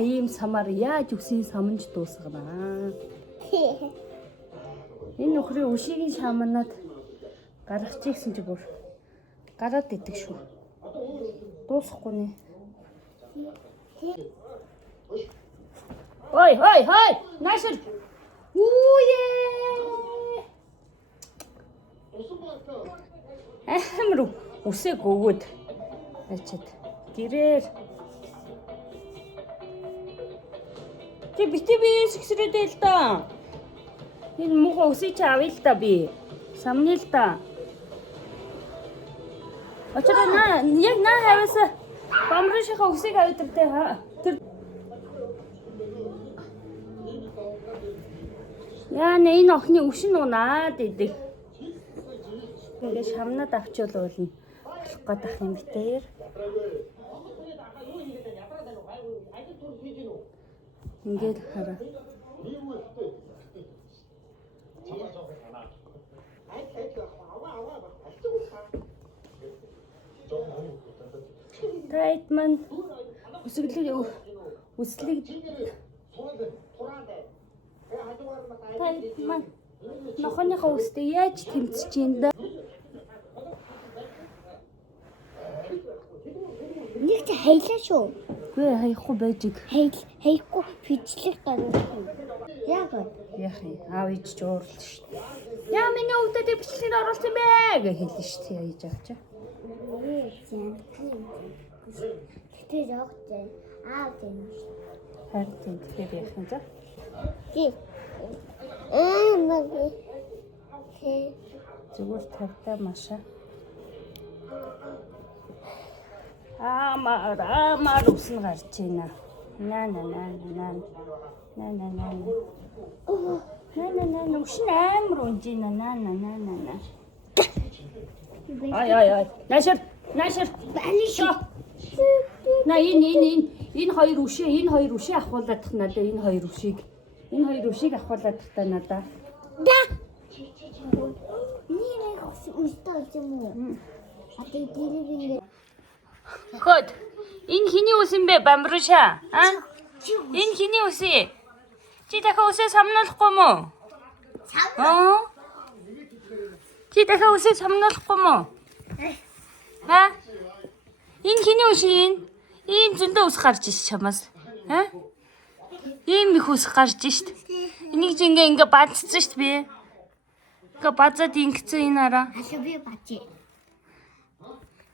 Ийм самар яаж үсийн саманж дуусгана. Энэ нөхрийн өшигийн шамнаад гаргаж ийгсэн чи бүр гараад идэг шүү. Дуусахгүй нэ. Ой, наашир. Үе. Амар үсэг өгөөд ачаад гэрээр Ти битээ сэгсрээдээ л да. Энэ муухай үсээ чи авъя л да би. Самны л да. Очроо яг хаваас бамрышийнхаа үсийг авъя ха. Тэр яа энэ охины өшин унаад идэг. Ингээ шамнаад авчвал болно. Болох гэдэг юм битээр. Ингээд хараа. Тайтман үслэг Тайтман нохоныхоо үстэй яаж тэмцэж юм да? Нэг ч хайлаа шүү. Гүй хаяхгүй байж иг. Хаяхгүй фичлэх гарна. Яг аав ээж ч уурлаа шүү дээ. Яа миний өвдөд бичлэгийг оруулсан бэ гэж хэлсэн шүү дээ яаж авч. Гэтэ яг зэ аав тийм шүү. Харин тэгэхээр яах юм за? Зүгээр тавтаа маша. Амар үсэн гарч ийна. На. Үсэн амар унж ийна. На. Ай. Наашир. Бани шүү. На энэ хоёр үшээ ахуулаад тах надаа энэ хоёр үшийг ахуулаад тахтаа надаа. Да. Нэрээ үстэй юм уу? Атэ дэрэг Хөөд. Энэ хиний үс юм бэ, Бамруша? Энэ хиний үс? Чи дахиад үсээ самнуулахгүй мó? Чи дахиад үсээ самнуулахгүй мó? Энэ хиний үс юм? Ийм зөндөө ус гарч иш чамаас. Ийм их ус гарч шít. Энийг чи ингээ бадцсан шít би. Ингээ базаад ингэсэн энэ хараа. би бачи.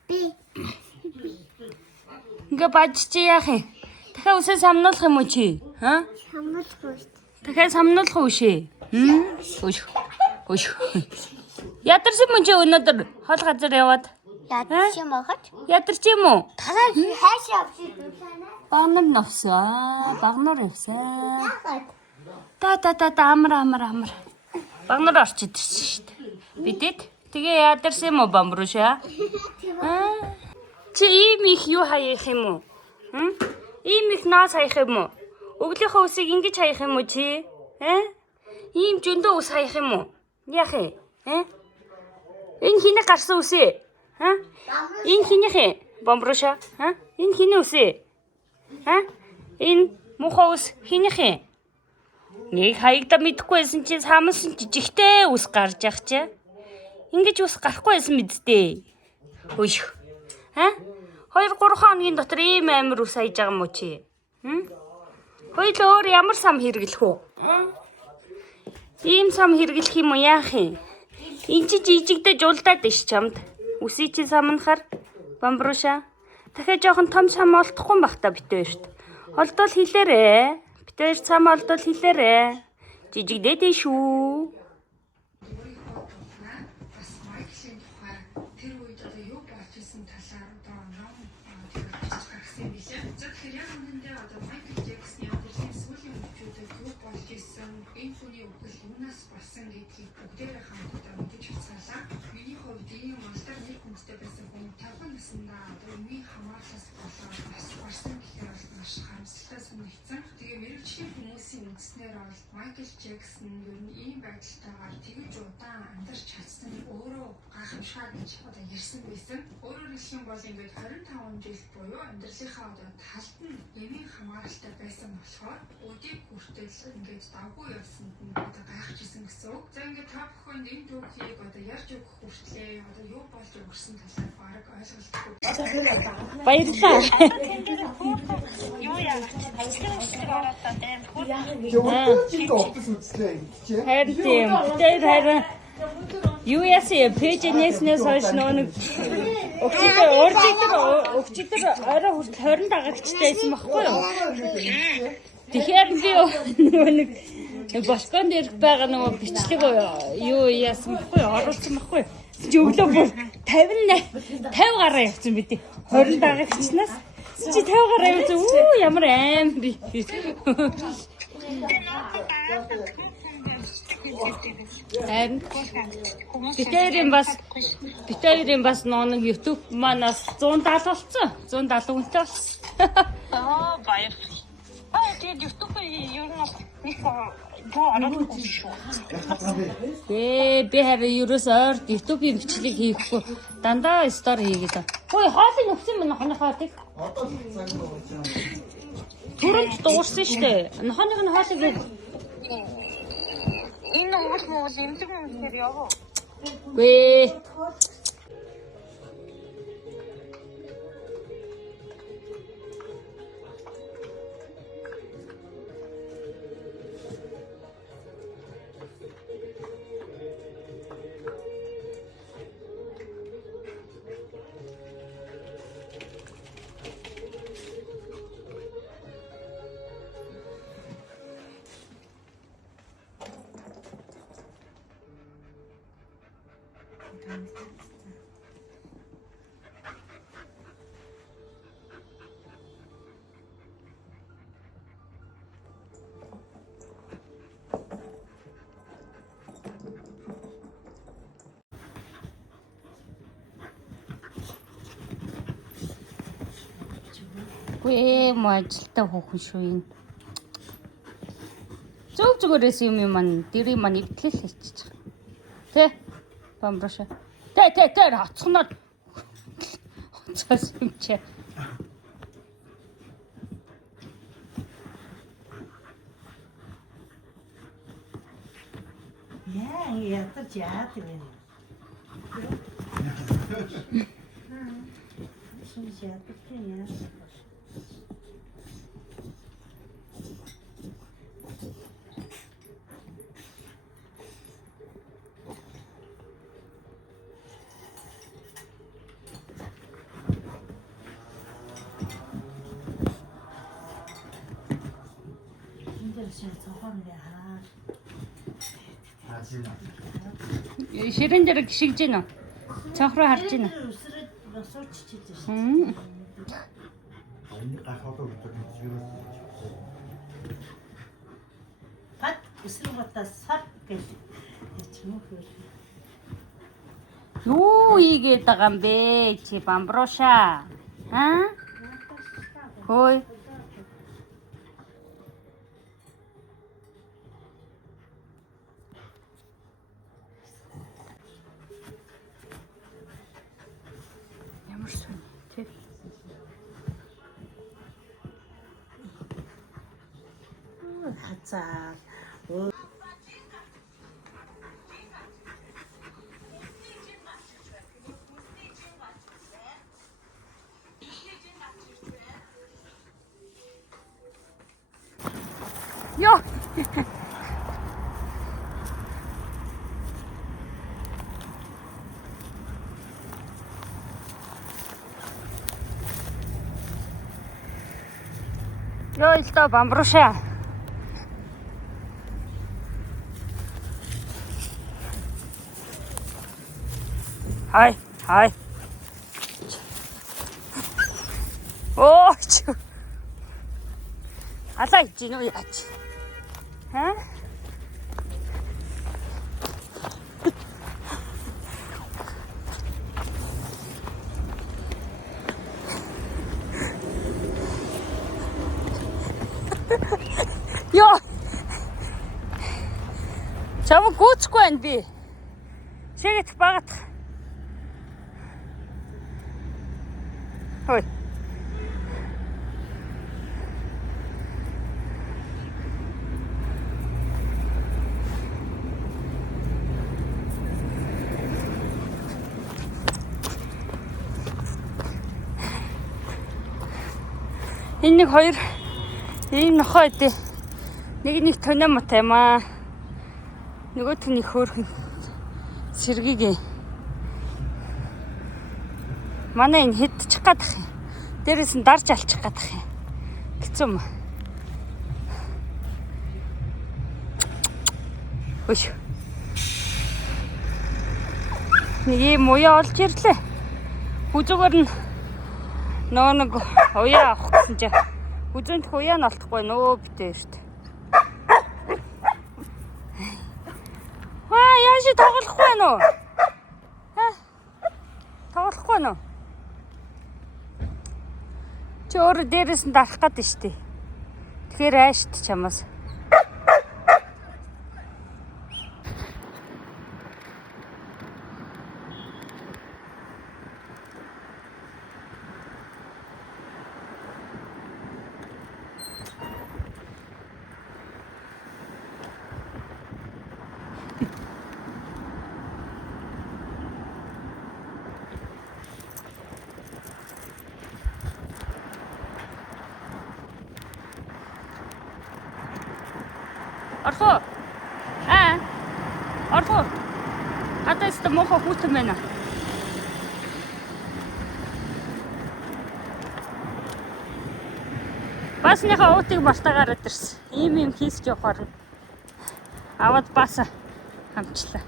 Би Ингээ бажчих яах юм? Дахиад үсээ самнуулах юм уу чи? самуулахгүй шүү. Дахиад самнуулах уу шээ? Өш. Ядарсан мөн чи өнөөдөр хол газар яваад? Ядчих юм аа? Ядарч юм уу? Тараа хайш авчих байна. Багнар навсаа. Багнар явсаа. Та амар. Багнар орчид ирсэн шүү дээ. Бидэд тэгээ ядарсан юм уу Бамруша? Чи ийм их юу хаях юм уу? Ийм их наas хаях юм уу? Өглөөхөө үсийг ингэж хаях юм уу чи? Ийм зөндөө ус хаях юм уу? Яах вэ? Энэ хинэ гарсан үсээ? Энэ хинийх Бамруша? Энэ хинэ үсээ? Энэ муухай ус хинийх юм? Нэг хаягда мэдэхгүй байсан чи самсан жижигтэй ус гарч явах чи. Ингэж ус гарахгүй байсан мэддээ. Өш. 2-3 хоногийн дотор ийм амар ус хайж байгаа юм уу чи? Хоёул өөр ямар сам хэрэглэх үү? Ийм сам хэрэглэх юм уу яах юм? Энд чи жижигдээ жуулдаад иш чамд. Үсий чи самнахаар Бамруша. Дахиад жоохон том сам олдохгүй бах та битээрт. Олдвол хэлээрээ. Битээр сам олдвол хэлээрээ. Жижигдээд шүү. Тэгээ мэрэгчлийн хүмүүсийн үзснээр бол Майкл Джексон ер нь ийм байдалтайгаар тэгж удаан амьдарч чадсан нь өөрөө гайхамшигтай гэж одоо ярьсан байсан. Өөрөөр хэлэх юм бол ингээд 25 жил буюу амьдралынхаа одоо талд нь эмийн хамааралтай байсан болохоор өдийг хүртэл ингээд давгүй явсанд нь одоо гайхажсэн гэсэн үг. За ингээд та бүхэнд энэ түүхийг одоо ярьж өгөх хүртлээр одоо юу болж өнгөрсөн талаар бараг ойлголтгүй. Баярлалаа. Юу яа? Харин тийм. Тэр харин юу яасан пэжнэснээс хойш нэг өчигдөр орой хүртэл 20 дагагчтай байсан байхгүй юу? Тэгэхээр би нэг балконд ирэх байгаа нөгөө бичлэг юу яасан байхгүй юу? Оруулсан байхгүй юу? Чи өглөө бүр 50 гараа явсан бидий 20 дагагчнаас чи 50 гараа явсан ямар аим би битэрийн бас нэг YouTube манаас 170 болсон 170 үнэтэй болсон Баяр. Тэгээд YouTube ер нь нэг би хараа ерөөс ойр YouTube-ийн бичлэг хийхгүй дандаа стори хийгээд байна. Хөөе хоолыг өгсөн юм нохоны хоолыг. Түрүүнд дуурсан шүү дээ. Нохоных нь хоолыг энэ уул эмзэг мөнхөр яваа. Гээ. Гүй маажилтаа хөөхөн шүү юм. Зүгээрээс юм маань дэрийн маань ивтлэл хийчих. Тэ? Бамброш. Тэ хацхнаад. Цаас юм чи. Я то театр. Ширэн дээр гიშгэж гинэ. Цанхруу харж гинэ. Пат өсрөмөтө сар гэж чимэхэр. Юу хийгээд байгаа юм бэ? Чи бамбрууша. Хөөе. Ямар сонь. Тэг. Хацаа. Йоо. Йоо илтаа бамбруша. Хай. Оо ч. Алай чи юу яач? Йоо. Гүйцэхгүй байна би. Шигэт багт. Хой. Энэ нэг хоёр ийм нохоо идэв. Нэг тонио мотой юм аа. Нөгөөх нь их хөөрхөн сэргийг. Манай энэ хэдчих гадах юм. Дээрээс нь дарж алчих гадах юм. Хэцүү юм. Өш. Нэг юм уяа олж ирлээ. Хүзүүгээр нь нэг уяа авах гэсэн чинь хүзүүнд уяа нь олдохгүй нөө битээ шүү дээ. Яаши тоглохгүй байна уу? Тоглохгүй байна уу? Чи өөрөө дээрээс нь дарах гэдэг шүү дээ. Тэгэхээр аашд чамаас. Орхоо. Орхоо. Атайс та мохо хүтэн байна. Басныхаа уутыг мартаа гараад ирсэн. Ийм хийсч явахаар аваад бас хамчлаа.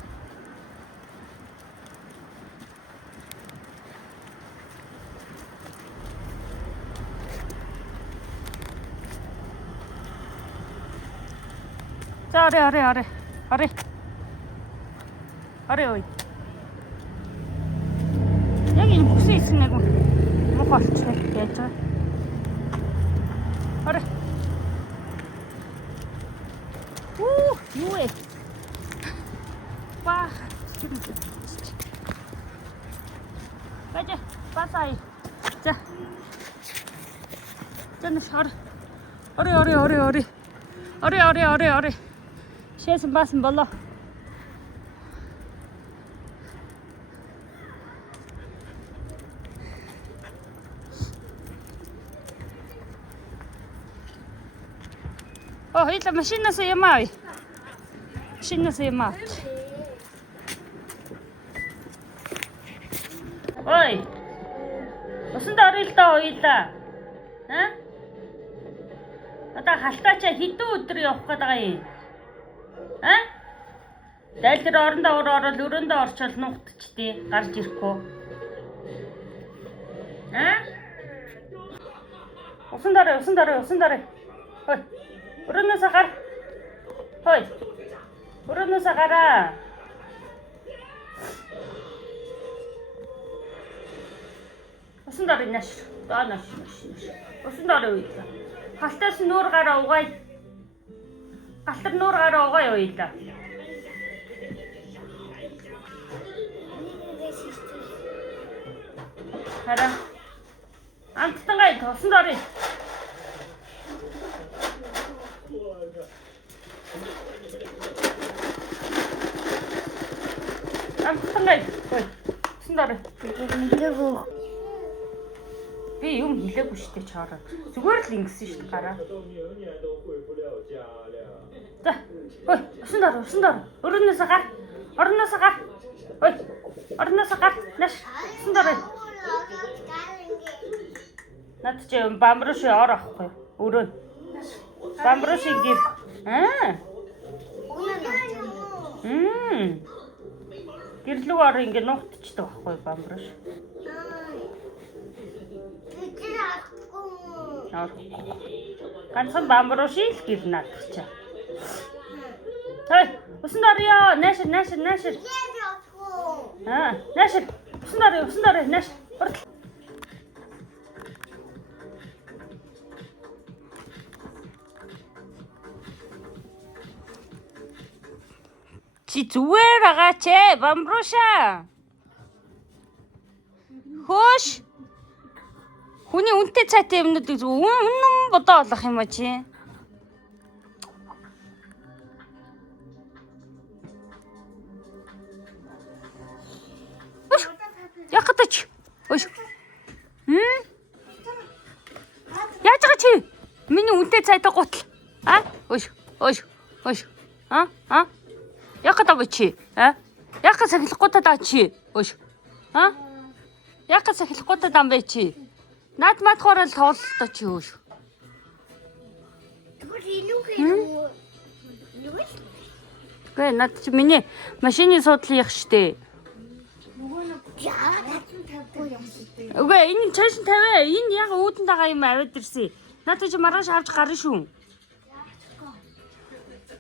За Аре ой. Яг энэ бүксэн исэн нэг мох олчихлаа яаж байгаа. Аре. Юу ээ. Баа. Баja, басай. За. Тэнэ шар. Аре. Шээсэн баасан болоо. Ила машинаас юм аа. Ой. Усанд орё л доо уйлаа. Одоо халтаачаа хэдэн өдөр явах гэдэг юм. Дайлэр орондоо ороод өрөөндөө орчвол нугтчихдээ гарч ирэхгүй. Усанд орё. Хой. Өрөөнөөс гар. Хой. Өрөөнөөс гараа. Усанд орё наш. Наш. Усанд орё уйлаа. Халтаас нуур гараа угаая. Галтар нуур гараа угаая уйлаа. Хараа. Амттангай усанд орё. Амттангай. Хой. Усанд орё. Би юм хэлээгүй шүү дээ чараа. Зүгээр л ингэсэн шүү дээ гараа. За. Хой, усанд орё. Өрөөнөөс гар. Хой. Орноос гар. Наш. Усанд орё. Над чи бамбруши ор ахгүй. Өрөө. Бамбруши гэр. Гэрлүү ор ингэ нугтчдаг байхгүй бамбруш. Ганцхан бамбруши л гэр наадчихаа. Хой, усанд орё. Наш. Наш. Усанд орё. Наш. Чи зүгээр агаач ээ, Бамбруша. Хөөш. Хүний үнэтэй цайтай юмнуудыг үнэн бодоо олох юм а чи. Якатач. Ой. Яаж байгаа чи? Миний үнэтэй цайтай гутал. А? Ой. А? Яката бачи? А? Яка сахилахгүй та чи? Ой. А? Яка сахилахгүй та дам бэ чи? Наад матхорол тоглолтоо чи өөш. Гэ над чи миний машины суудлын ях штэ. Үгүй энэ чааш нь тавиа. Энэ яг үүдэн тагаа юм аваад ирсэн. Надад чи маргааш авч гарна шүү.